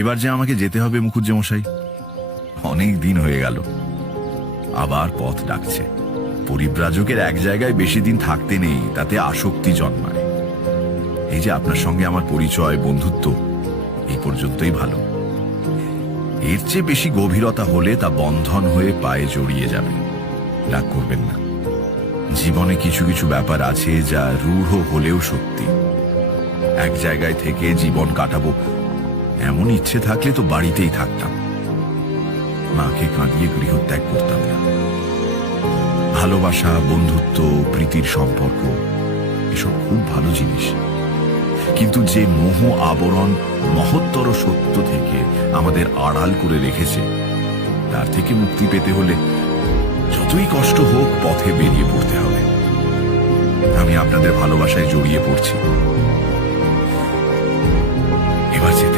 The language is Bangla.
এবার যে আমাকে যেতে হবে মুখুজ্জে মশাই, অনেক দিন হয়ে গেল। আবার পথ ডাকছে। পরিব্রাজকের এক জায়গায় বেশি দিন থাকতে নেই, তাতে আসক্তি জন্মায়। এই যে আপনার সঙ্গে আমার পরিচয়, বন্ধুত্ব, এই পর্যন্তই ভালো। এর চেয়ে বেশি গভীরতা হলে তা বন্ধন হয়ে পায়ে জড়িয়ে যাবে। রাগ করবেন না। জীবনে কিছু কিছু ব্যাপার আছে যা রূঢ় হলেও সত্যি। এক জায়গায় থেকে জীবন কাটাবো এমন ইচ্ছে থাকলে তো বাড়িতেই থাকতাম, মাকে কাঁদিয়ে গৃহত্যাগ করতাম না। ভালোবাসা, বন্ধুত্ব, প্রীতির সম্পর্ক এসব খুব ভালো জিনিস, কিন্তু যে মোহ আবরণ মহত্তর সত্য থেকে আমাদের আড়াল করে রেখেছে, তার থেকে মুক্তি পেতে হলে যতই কষ্ট হোক পথে বেরিয়ে পড়তে হবে। আমি আপনাদের ভালোবাসায় জড়িয়ে পড়ছি। এবার যেতে